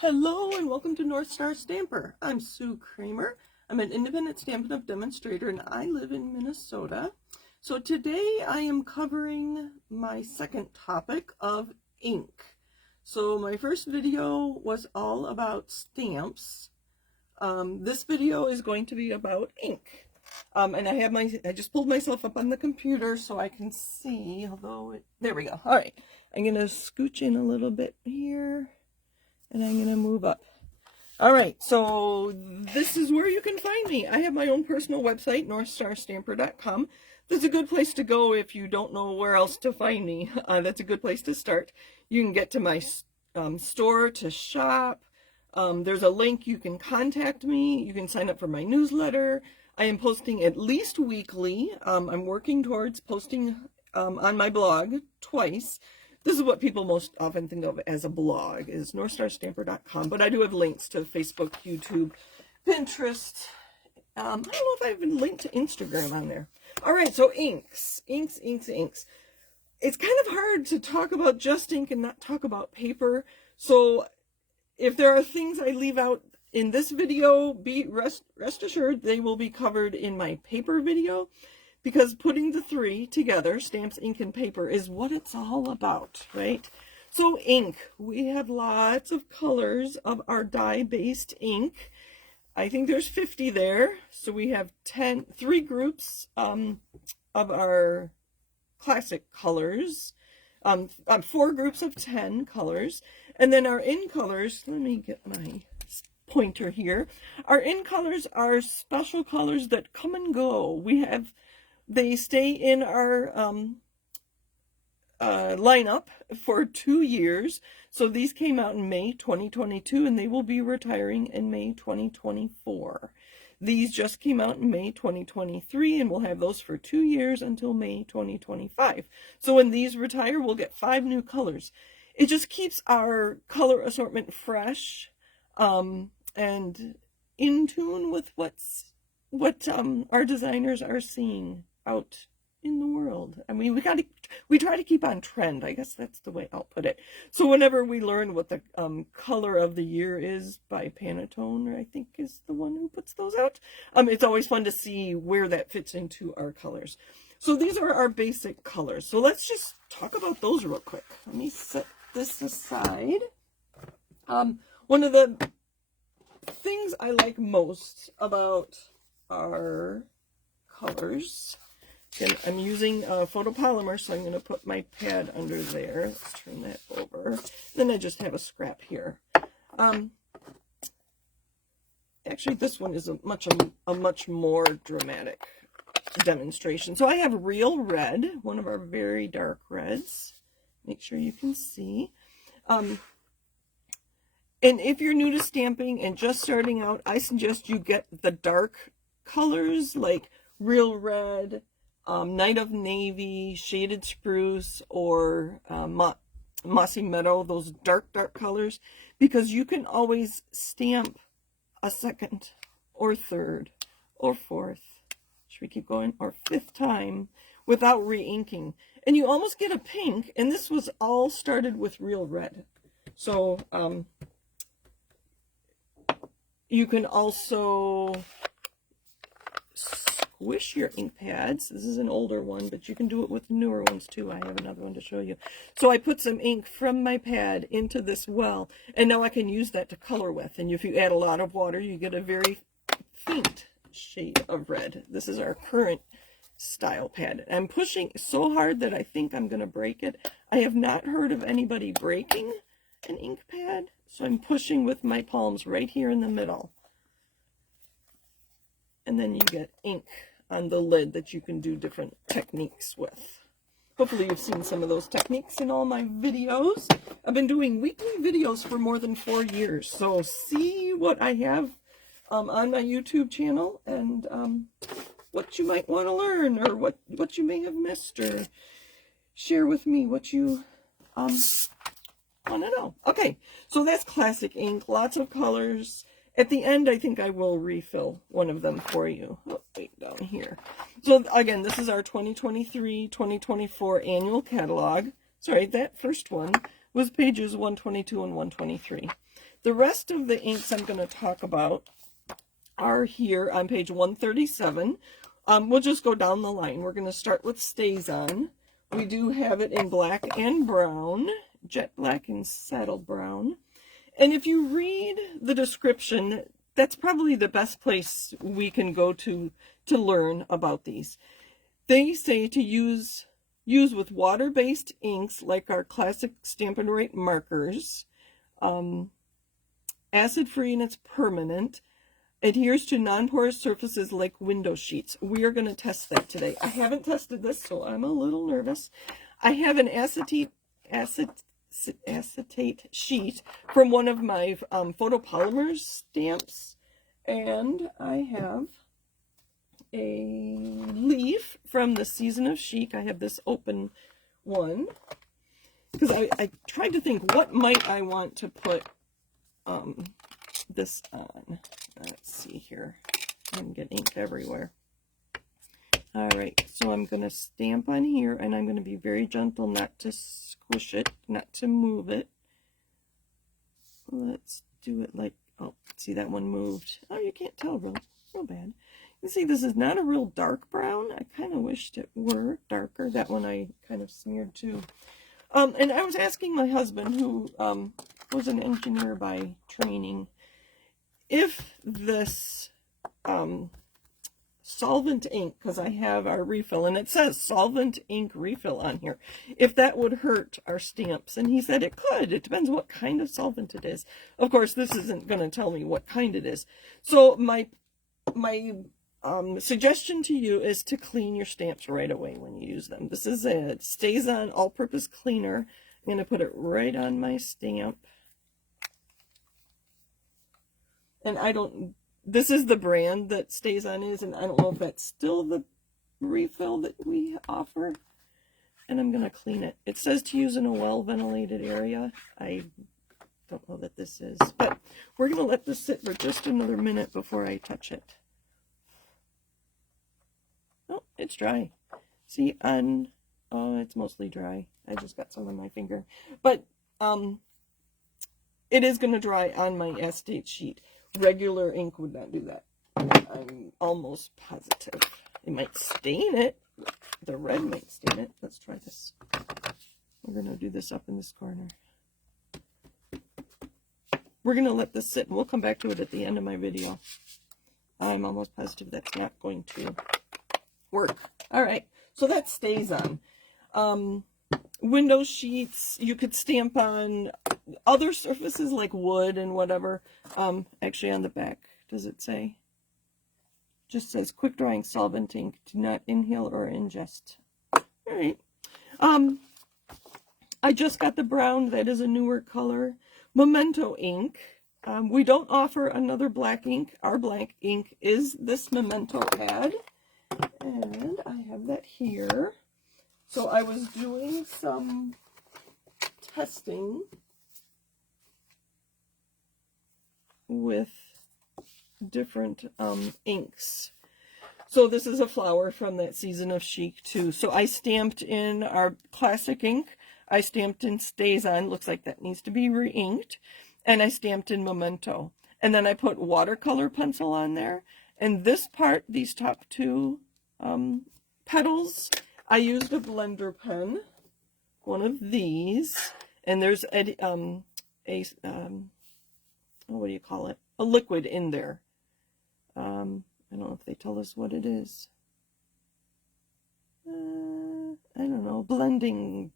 Hello and welcome to North Star Stamper. I'm Sue Kramer. I'm an independent Stampin' Up! Demonstrator and I live in Minnesota. So today I am covering my second topic of ink. So my first video was all about stamps. This video is going to be about ink. And I just pulled myself up on the computer so I can see, there we go. All right, I'm going to scooch in a little bit here. And I'm going to move up. All right, so this is where you can find me. I have my own personal website, northstarstamper.com. That's a good place to go if you don't know where else to find me. That's a good place to start. You can get to my store to shop. There's a link. You can contact me. You can sign up for my newsletter. I am posting at least weekly. I'm working towards posting on my blog twice. This is what people most often think of as a blog, is northstarstamper.com, but I do have links to Facebook, YouTube, Pinterest. I don't know if I've been linked to Instagram on there. All right, so inks. It's kind of hard to talk about just ink and not talk about paper. So if there are things I leave out in this video, rest assured they will be covered in my paper video. Because putting the three together, stamps, ink, and paper, is what it's all about, right? So ink, we have lots of colors of our dye-based ink. I think there's 50 there. So we have three groups of our classic colors, 4 groups of 10 colors. And then our in colors, let me get my pointer here. Our in colors are special colors that come and go. They stay in our lineup for 2 years. So these came out in May 2022 and they will be retiring in May 2024. These just came out in May 2023 and we'll have those for 2 years until May 2025. So when these retire, we'll get 5 new colors. It just keeps our color assortment fresh and in tune with what our designers are seeing out in the world. I mean, we try to keep on trend. I guess that's the way I'll put it. So whenever we learn what the color of the year is by Pantone, I think is the one who puts those out, it's always fun to see where that fits into our colors. So these are our basic colors. So let's just talk about those real quick. Let me set this aside. One of the things I like most about our colors, and I'm using photopolymer, so I'm going to put my pad under there. Let's turn that over. Then I just have a scrap here. Actually, this one is a much more dramatic demonstration. So I have Real Red, one of our very dark reds. Make sure you can see. And if you're new to stamping and just starting out, I suggest you get the dark colors like Real Red, Night of Navy, Shaded Spruce, or Mossy Meadow, those dark colors, because you can always stamp a second or third or fourth, should we keep going, or 5th time without re-inking. And you almost get a pink, and this was all started with Real Red. So you can also squish your ink pads. This is an older one, but you can do it with newer ones too. I have another one to show you. So I put some ink from my pad into this well, and now I can use that to color with. And if you add a lot of water, you get a very faint shade of red. This is our current style pad. I'm pushing so hard that I think I'm going to break it. I have not heard of anybody breaking an ink pad, so I'm pushing with my palms right here in the middle. And then you get ink on the lid that you can do different techniques with. Hopefully you've seen some of those techniques in all my videos. I've been doing weekly videos for more than 4 years. So see what I have on my YouTube channel and what you might want to learn, or what you may have missed, or share with me what you want to know. Okay, so that's classic ink, lots of colors. At the end, I think I will refill one of them for you. Oh, wait, down here. So again, this is our 2023-2024 annual catalog. Sorry, that first one was pages 122 and 123. The rest of the inks I'm going to talk about are here on page 137. We'll just go down the line. We're going to start with StazOn. We do have it in black and brown, jet black and saddle brown. And if you read the description, that's probably the best place we can go to learn about these. They say to use with water-based inks like our classic Stampin' Write markers, acid-free and it's permanent, adheres to non-porous surfaces like window sheets. We are going to test that today. I haven't tested this, so I'm a little nervous. I have an acetate sheet from one of my photopolymers stamps, and I have a leaf from the Season of Chic. I have this open one because I tried to think, what might I want to put this on. Let's see here. I'm getting ink everywhere. All right, so I'm going to stamp on here, and I'm going to be very gentle not to squish it, not to move it. Let's do it like, oh, see, that one moved. Oh, you can't tell real bad. You see, this is not a real dark brown. I kind of wished it were darker. That one I kind of smeared too. And I was asking my husband, who was an engineer by training, if this solvent ink, because I have our refill, and it says solvent ink refill on here, if that would hurt our stamps. And he said it could. It depends what kind of solvent it is. Of course, this isn't going to tell me what kind it is. So my suggestion to you is to clean your stamps right away when you use them. This is a StazOn all-purpose cleaner. I'm going to put it right on my stamp. And this is the brand that StazOn is, and I don't know if that's still the refill that we offer. And I'm going to clean it. It says to use in a well-ventilated area. I don't know that this is, but we're going to let this sit for just another minute before I touch it. Oh, it's dry. See, oh, it's mostly dry. I just got some on my finger. But it is going to dry on my acetate sheet. Regular ink would not do that. I'm almost positive. It might stain it. The red might stain it. Let's try this. We're going to do this up in this corner. We're going to let this sit, and we'll come back to it at the end of my video. I'm almost positive that's not going to work. All right, so that StazOn. Window sheets, you could stamp on other surfaces like wood and whatever. Actually, on the back, does it say? Just says quick drying solvent ink. Do not inhale or ingest. All right. I just got the brown. That is a newer color. Memento ink. We don't offer another black ink. Our black ink is this Memento pad. And I have that here. So I was doing some testing with different inks. So this is a flower from that Season of Chic too. So I stamped in our classic ink. I stamped in StazOn. Looks like that needs to be re-inked. And I stamped in Memento. And then I put watercolor pencil on there. And this part, these top two petals, I used a blender pen, one of these, and there's a what do you call it? A liquid in there. I don't know if they tell us what it is. I don't know, blending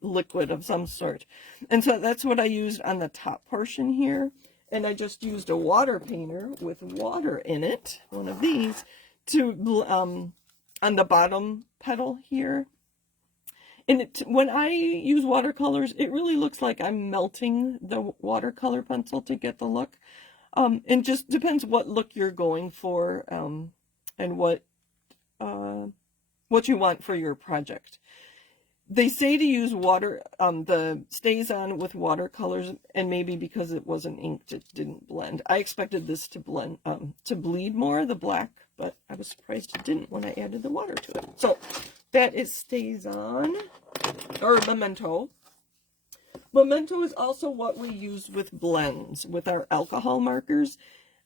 liquid of some sort. And so that's what I used on the top portion here. And I just used a water painter with water in it, one of these, to on the bottom petal here. And when I use watercolors, it really looks like I'm melting the watercolor pencil to get the look. And just depends what look you're going for, and what you want for your project. They say to use the StazOn with watercolors, and maybe because it wasn't inked, it didn't blend. I expected this to blend, to bleed more, the black, but I was surprised it didn't when I added the water to it. So that is StazOn, or Memento. Memento is also what we use with blends, with our alcohol markers.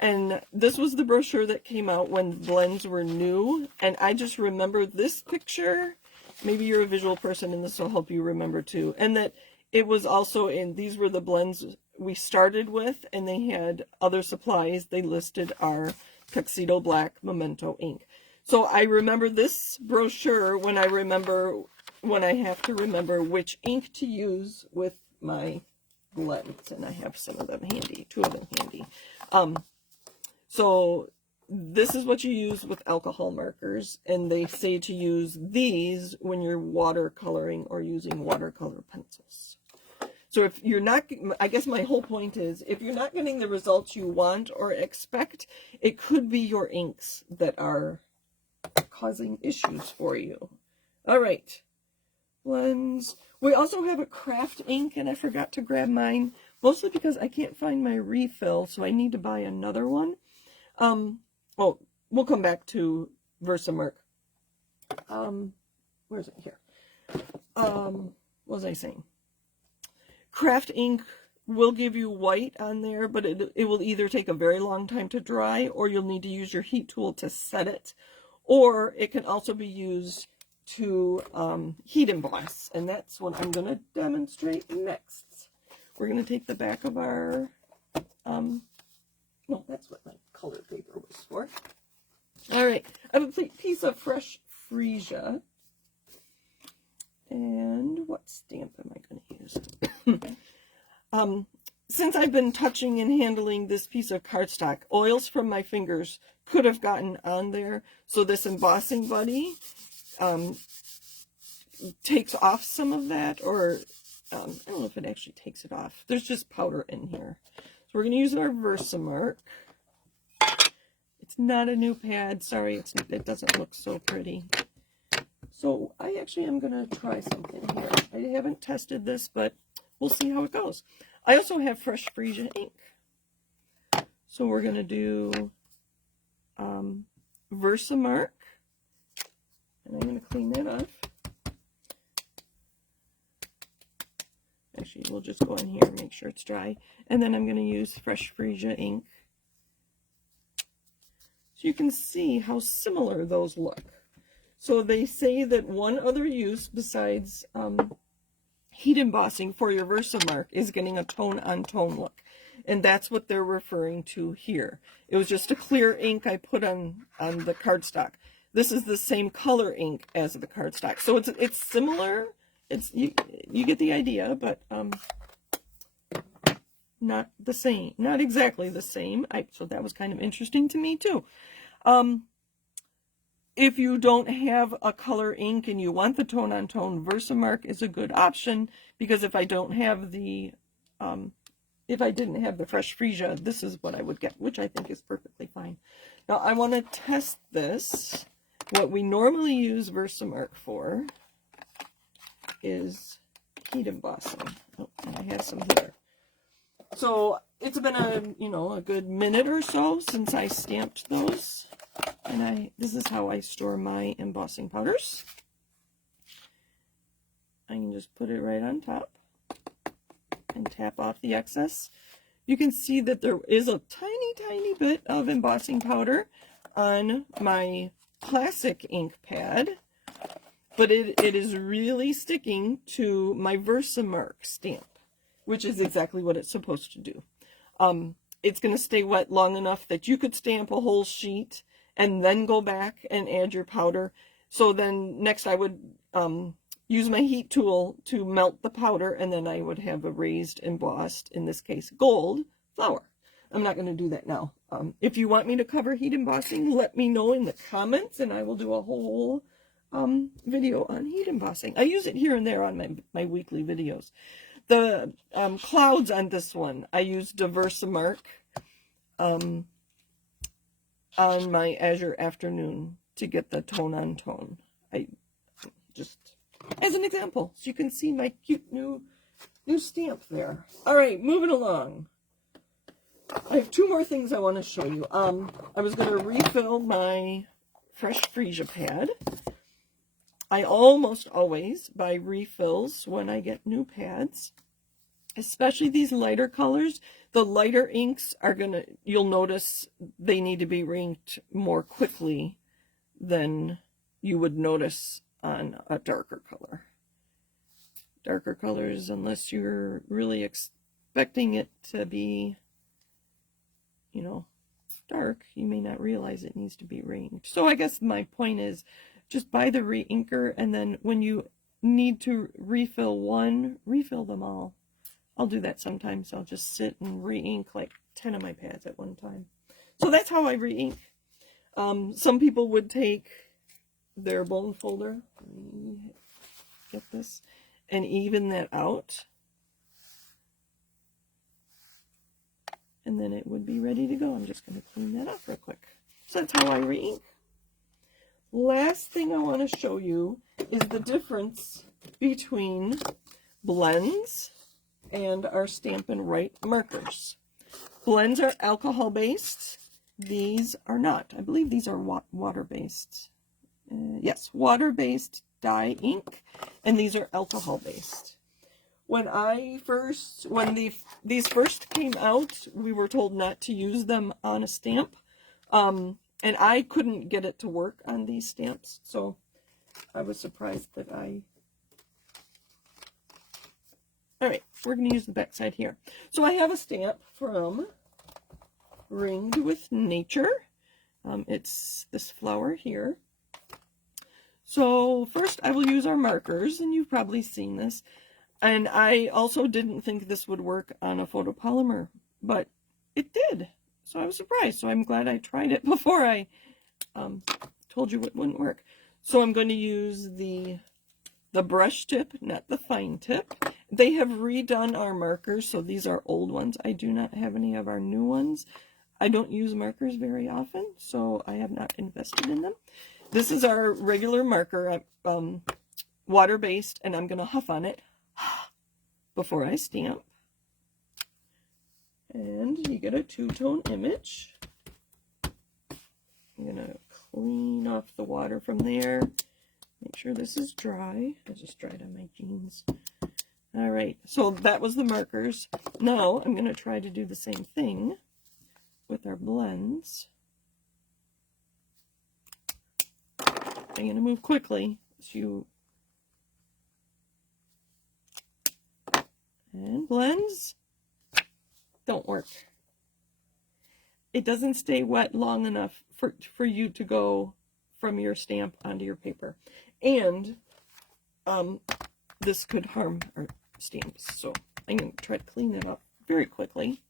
And this was the brochure that came out when blends were new. And I just remember this picture. Maybe you're a visual person and this will help you remember too. And that it was also in, these were the blends we started with, and they had other supplies. They listed our Tuxedo Black Memento ink. So I remember this brochure when I have to remember which ink to use with my blends. And I have some of them handy, 2 of them handy. So this is what you use with alcohol markers, and they say to use these when you're watercoloring or using watercolor pencils. So if you're not, I guess my whole point is, if you're not getting the results you want or expect, it could be your inks that are causing issues for you. All right, blends. We also have a craft ink, and I forgot to grab mine, mostly because I can't find my refill, so I need to buy another one. Well, we'll come back to Versamark. Where's it here? What was I saying? Craft ink will give you white on there, but it will either take a very long time to dry, or you'll need to use your heat tool to set it, or it can also be used to heat emboss, and that's what I'm going to demonstrate next. We're going to take the back of our, no, that's what my colored paper was for. All right, I have a piece of fresh freesia. And what stamp am I going to use? Since I've been touching and handling this piece of cardstock, oils from my fingers could have gotten on there. So this embossing buddy takes off some of that, or I don't know if it actually takes it off. There's just powder in here. So we're going to use our Versamark. It's not a new pad. Sorry, it doesn't look so pretty. So I actually am going to try something here. I haven't tested this, but we'll see how it goes. I also have fresh freesia ink. So we're going to do Versamark. And I'm going to clean that off. Actually, we'll just go in here and make sure it's dry. And then I'm going to use fresh freesia ink. So you can see how similar those look. So they say that one other use besides heat embossing for your Versamark is getting a tone-on-tone look. And that's what they're referring to here. It was just a clear ink I put on the cardstock. This is the same color ink as the cardstock. So it's similar. You get the idea, but not the same. Not exactly the same. So that was kind of interesting to me too. If you don't have a color ink and you want the tone-on-tone, Versamark is a good option, because if I don't have the, if I didn't have the fresh freesia, this is what I would get, which I think is perfectly fine. Now I want to test this. What we normally use Versamark for is heat embossing. Oh, and I have some here. So it's been a good minute or so since I stamped those. And this is how I store my embossing powders. I can just put it right on top and tap off the excess. You can see that there is a tiny bit of embossing powder on my classic ink pad, but it is really sticking to my Versamark stamp, which is exactly what it's supposed to do. It's going to stay wet long enough that you could stamp a whole sheet and then go back and add your powder. So then next I would use my heat tool to melt the powder, and then I would have a raised, embossed, in this case gold, flower. I'm not going to do that now. If you want me to cover heat embossing, let me know in the comments, and I will do a whole video on heat embossing. I use it here and there on my weekly videos. The clouds on this one, I used a Versamark on my Azure Afternoon to get the tone-on-tone. I just, as an example, so you can see my cute new stamp there. All right, moving along. I have 2 more things I want to show you. I was going to refill my fresh freesia pad. I almost always buy refills when I get new pads. especially these lighter colors. The lighter inks are gonna, you'll notice they need to be inked more quickly than you would notice on a darker color. Darker colors, unless you're really expecting it to be, you know, dark, you may not realize it needs to be reinked. So I guess my point is, just buy the re-inker, and then when you need to refill one, refill them all. I'll do that sometimes. I'll just sit and re-ink like 10 of my pads at one time. So that's how I re-ink. Some people would take their bone folder, get this, and even that out, and then it would be ready to go. I'm just going to clean that up real quick. So that's how I re-ink. Last thing I want to show you is the difference between blends and our Stampin' Write markers. Blends are alcohol-based. These are not. I believe these are water-based. Yes, water-based dye ink, and these are alcohol-based. When these first came out, we were told not to use them on a stamp, and I couldn't get it to work on these stamps, so I was surprised that Alright, we're going to use the back side here. So I have a stamp from Ringed with Nature. It's this flower here. So first I will use our markers, and you've probably seen this. And I also didn't think this would work on a photopolymer, but it did. So I was surprised. So I'm glad I tried it before I told you it wouldn't work. So I'm going to use the brush tip, not the fine tip. They have redone our markers, so these are old ones. I do not have any of our new ones. I don't use markers very often, so I have not invested in them. This is our regular marker, water-based, and I'm going to huff on it before I stamp. And you get a two-tone image. I'm going to clean off the water from there. Make sure this is dry. I just dried on my jeans. All right, so that was the markers. Now I'm going to try to do the same thing with our blends. I'm going to move quickly and blends don't work. It doesn't stay wet long enough for you to go from your stamp onto your paper. And this could harm our stamps. So I'm going to try to clean that up very quickly.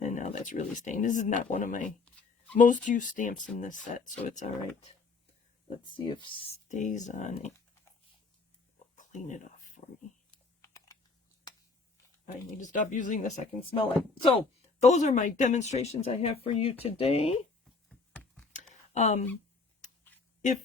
And now that's really stained. This is not one of my most used stamps in this set, so it's all right. Let's see if Stays On it will clean it off for me. I need to stop using this. I can smell it. So those are my demonstrations I have for you today.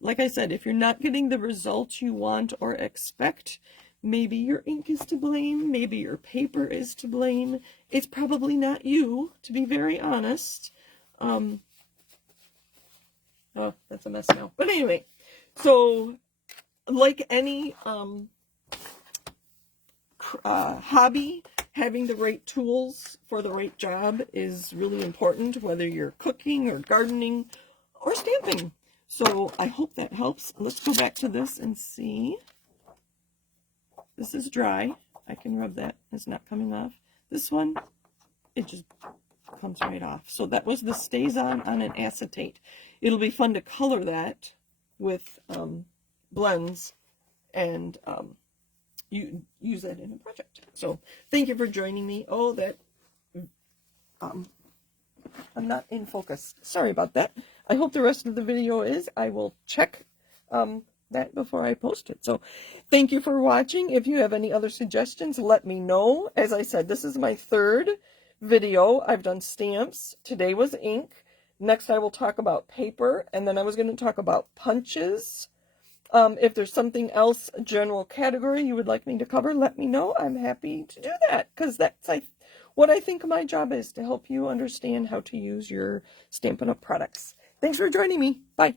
Like I said, if you're not getting the results you want or expect, maybe your ink is to blame, maybe your paper is to blame. It's probably not you, to be very honest. Oh, that's a mess now. But anyway, so like any hobby, having the right tools for the right job is really important, whether you're cooking or gardening or stamping. So I hope that helps. Let's go back to this and see. This is dry. I can rub that. It's not coming off. This one, it just comes right off. So that was the Stays On an acetate. It'll be fun to color that with blends and you use that in a project. So thank you for joining me. Oh, that I'm not in focus. Sorry about that. I hope the rest of the video is. I will check that before I post it. So thank you for watching. If you have any other suggestions, let me know. As I said, this is my third video. I've done stamps. Today was ink. Next I will talk about paper, and then I was going to talk about punches. If there's something else, general category you would like me to cover, let me know. I'm happy to do that, because that's what I think my job is, to help you understand how to use your Stampin' Up! Products. Thanks for joining me. Bye.